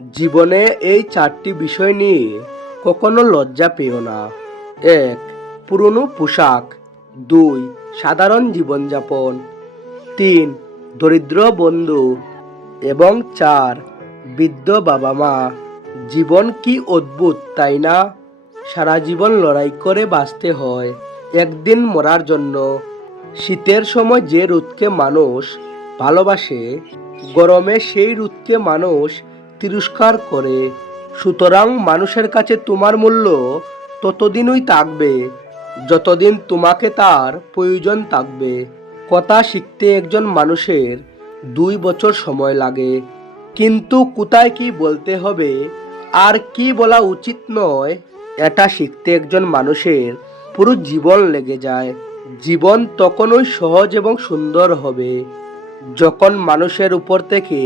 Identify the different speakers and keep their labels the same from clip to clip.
Speaker 1: জীবনে এই চারটি বিষয় নিয়ে কখনো লজ্জা পেও না। এক, পুরনো পোশাক। দুই, সাধারণ জীবনযাপন। তিন, দরিদ্র বন্ধু। এবং চার, বৃদ্ধ বাবা মা জীবন কি অদ্ভুত, তাই না? সারা জীবন লড়াই করে বাঁচতে হয়, একদিন মরার জন্য। শীতের সময় যে রোদকে মানুষ ভালোবাসে, গরমে সেই রোদকে মানুষ তিরস্কার করে, সুতরাং মানুষের কাছে তোমার মূল্য ততদিনই থাকবে, যতদিন তোমাকে তার প্রয়োজন থাকবে। কথা শিখতে একজন মানুষের দুই বছর সময় লাগে। কিন্তু কোথায় কি বলতে হবে, আর কি বলা উচিত নয়, এটা শিখতে একজন মানুষের পুরো জীবন লেগে যায়। জীবন তখনই সহজ এবং সুন্দর হবে, যখন মানুষের উপর থেকে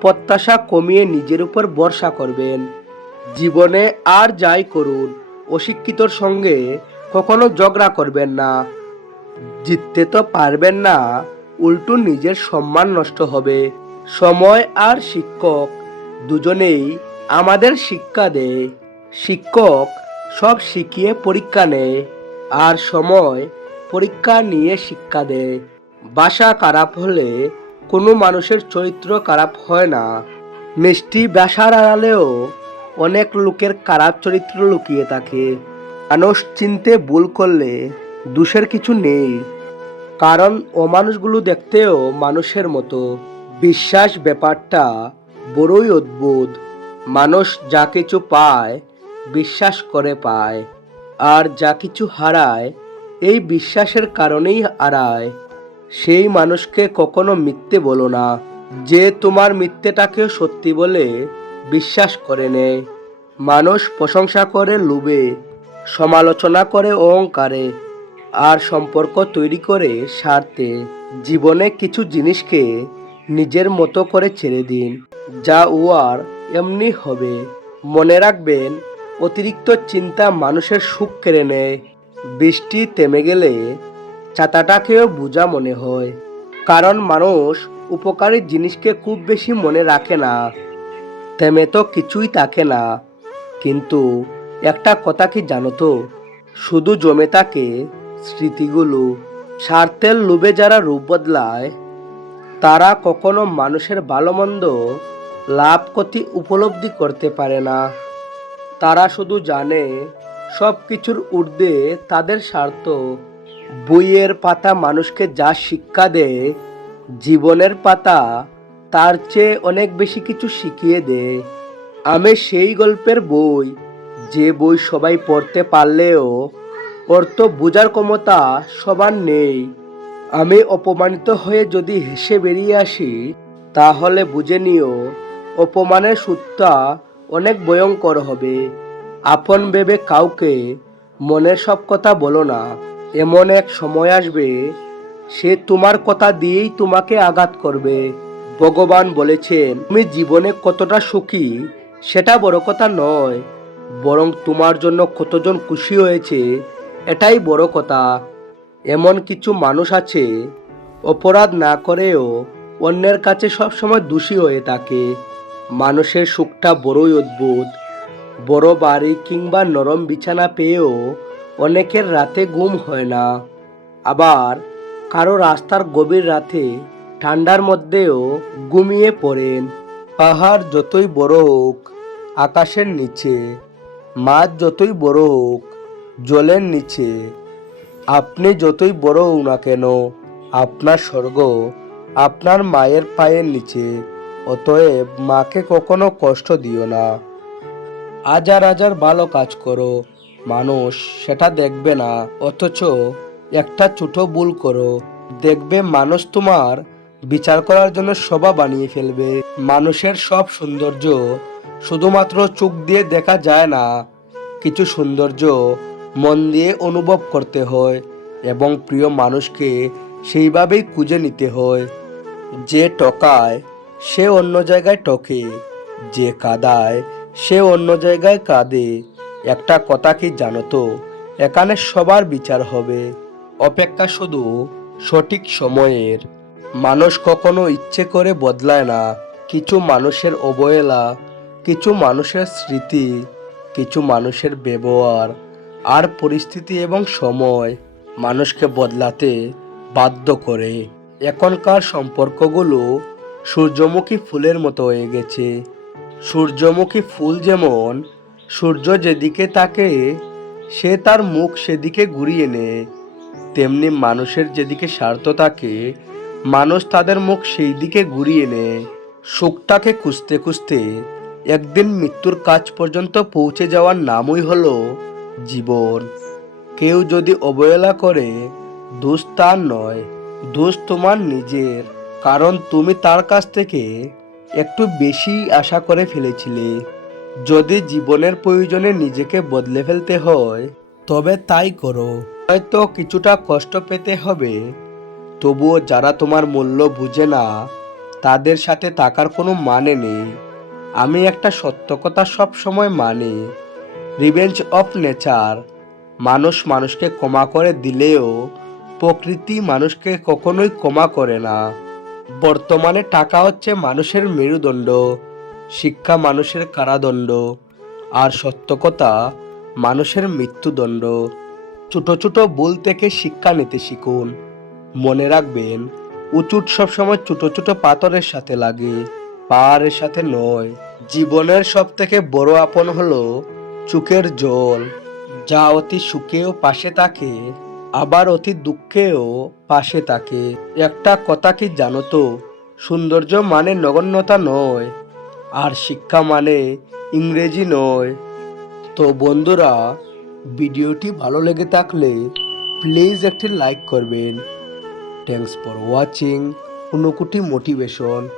Speaker 1: প্রত্যাশা কমিয়ে নিজের উপর ভরসা করবেন। জীবনে আর যাই করুন, অশিক্ষিতর সঙ্গে কখনো ঝগড়া করবেন না। জিততে তো পারবেন না, উল্টো নিজের সম্মান নষ্ট হবে। সময় আর শিক্ষক, দুজনেই আমাদের শিক্ষা দেয়। শিক্ষক সব শিখিয়ে পরীক্ষা নেয়, আর সময় পরীক্ষা নিয়ে শিক্ষা দেয়। বাসা খারাপ হলে কোনো মানুষের চরিত্র খারাপ হয় না। মিষ্টি বাসার আড়ালেও অনেক লোকের খারাপ চরিত্র লুকিয়ে থাকে। মানুষ চিনতে ভুল করলে দোষের কিছু নেই। কারণ অমানুষগুলো দেখতেও মানুষের মতো। বিশ্বাস ব্যাপারটা বড়ই অদ্ভুত। মানুষ যা কিছু পায়, বিশ্বাস করে পায়। আর যা কিছু হারায়, এই বিশ্বাসের কারণেই হারায়। সেই মানুষকে কখনো মিথ্যে বলো না, যে তোমার মিথ্যেটাকে সত্যি বলে বিশ্বাস করে নেয়। মানুষ প্রশংসা করে লোভে, সমালোচনা করে অহংকারে, আর সম্পর্ক তৈরি করে স্বার্থে। জীবনে কিছু জিনিসকে নিজের মতো করে ছেড়ে দিন, যা উয়ার এমনি হবে। মনে রাখবেন, অতিরিক্ত চিন্তা মানুষের সুখ কেড়ে নেয়। বৃষ্টি থেমে গেলে ছাতাটাকেও বোঝা মনে হয়। কারণ মানুষ উপকারী জিনিসকে খুব বেশি মনে রাখে না। তেমে তো কিছুই থাকে না। কিন্তু একটা কথা কি জানো তো? শুধু জমে থাকে স্মৃতিগুলো। স্বার্থের লোভে যারা রূপ বদলায়, তারা কখনো মানুষের ভালো মন্দ লাভ ক্ষতি উপলব্ধি করতে পারে না। তারা শুধু জানে সব কিছুর ঊর্ধ্বে তাদের স্বার্থ। বইয়ের পাতা মানুষকে যা শিক্ষা দেয়, জীবনের পাতা তার চেয়ে অনেক বেশি কিছু শিখিয়ে দেয়। আমি সেই গল্পের বই, যে বই সবাই পড়তে পারলেও অর্থ বোঝার ক্ষমতা সবার নেই। আমি অপমানিত হয়ে যদি হেসে বেরিয়ে আসি, তাহলে বুঝে নিও, অপমানের সূত্রটা অনেক ভয়ঙ্কর হবে। আপন ভেবে কাউকে মনের সব কথা বলো না। এমন এক সময় আসবে, সে তোমার কথা দিয়েই তোমাকে আঘাত করবে। ভগবান বলেছেন, তুমি জীবনে কতটা সুখী, সেটা বড় কথা নয়, বরং তোমার জন্য কতজন খুশি হয়েছে, এটাই বড় কথা। এমন কিছু মানুষ আছে, অপরাধ না করেও অন্যের কাছে সবসময় দোষী হয়ে থাকে। মানুষের সুখটা বড়ই অদ্ভুত, বড় বাড়ি কিংবা নরম বিছানা পেয়েও অনেকের রাতে ঘুম হয় না। আবার কারও রাস্তার গভীর রাতে ঠান্ডার মধ্যেও ঘুমিয়ে পড়েন। পাহাড় যতই বড় হোক, আকাশের নিচে, মাছ যতই বড় হোক, জলের নিচে, আপনি যতই বড় হও না কেন, আপনার স্বর্গ আপনার মায়ের পায়ের নিচে, অতএব মাকে কখনো কষ্ট দিও না। হাজার হাজার ভালো কাজ করো। মানুষ সেটা দেখবে না, অথচ একটা ছোট ভুল করো। দেখবে মানুষ তোমার বিচার করার জন্য সভা বানিয়ে ফেলবে। মানুষের সব সৌন্দর্য শুধুমাত্র চোখ দিয়ে দেখা যায় না, কিছু সৌন্দর্য মন দিয়ে অনুভব করতে হয় এবং প্রিয় মানুষকে সেইভাবেই খুঁজে নিতে হয়। যে টকায় সে অন্য জায়গায় টকে যে কাদায় সে অন্য জায়গায় কাঁদে। একটা কথা কি জানো তো? এখানে সবার বিচার হবে। অপেক্ষা শুধু সঠিক সময়ের। মানুষ কখনো ইচ্ছে করে বদলায় না। কিছু মানুষের অবহেলা, কিছু মানুষের স্মৃতি, কিছু মানুষের ব্যবহার আর পরিস্থিতি এবং সময় মানুষকে বদলাতে বাধ্য করে। এখনকার সম্পর্কগুলো সূর্যমুখী ফুলের মতো হয়ে গেছে। সূর্যমুখী ফুল যেমন সূর্য যেদিকে তাকে, সে তার মুখ সেদিকে ঘুরিয়ে নেয়। তেমনি মানুষের যেদিকে স্বার্থ থাকে, মানুষ তাদের মুখ সেই দিকে ঘুরিয়ে নেয়। সুখটাকে খুঁজতে খুঁজতে একদিন মৃত্যুর কাজ পর্যন্ত পৌঁছে যাওয়ার নামই হলো জীবন। কেউ যদি অবহেলা করে, দোষ তার নয়, দোষ তোমার নিজের। কারণ তুমি তার কাছ থেকে একটু বেশি আশা করে ফেলেছিলে। যদি জীবনের প্রয়োজনে নিজেকে বদলে ফেলতে হয়, তবে তাই করো। হয়তো কিছুটা কষ্ট পেতে হবে। তবুও যারা তোমার মূল্য বুঝে না, তাদের সাথে থাকার কোনো মানে নেই। আমি একটা সত্য কথা সব সময় মানি। রিভেঞ্জ অফ নেচার মানুষ মানুষকে ক্ষমা করে দিলেও প্রকৃতি মানুষকে কখনোই ক্ষমা করে না। বর্তমানে টাকা হচ্ছে মানুষের মেরুদণ্ড। শিক্ষা মানুষের কারাদণ্ড আর সত্য কথা মানুষের মৃত্যুদণ্ড। ছোট ছোট ভুল থেকে শিক্ষা নিতে শিখুন। মনে রাখবেন, উঁচুট সবসময় ছোট ছোট পাথরের সাথে লাগে, পাহাড়ের সাথে নয়। জীবনের সব থেকে বড় আপন হলো চোখের জল। যা অতি সুখেও পাশে থাকে, আবার অতি দুঃখেও পাশে থাকে। একটা কথা কি জানো তো? সৌন্দর্য মানে নগণ্যতা নয় আর শিক্ষা মানে ইংরেজি নয়। তো বন্ধুরা, ভিডিওটি ভালো লেগে থাকলে প্লিজ একটি লাইক করবেন। থ্যাংকস ফর ওয়াচিং অনুকুটি মোটিভেশন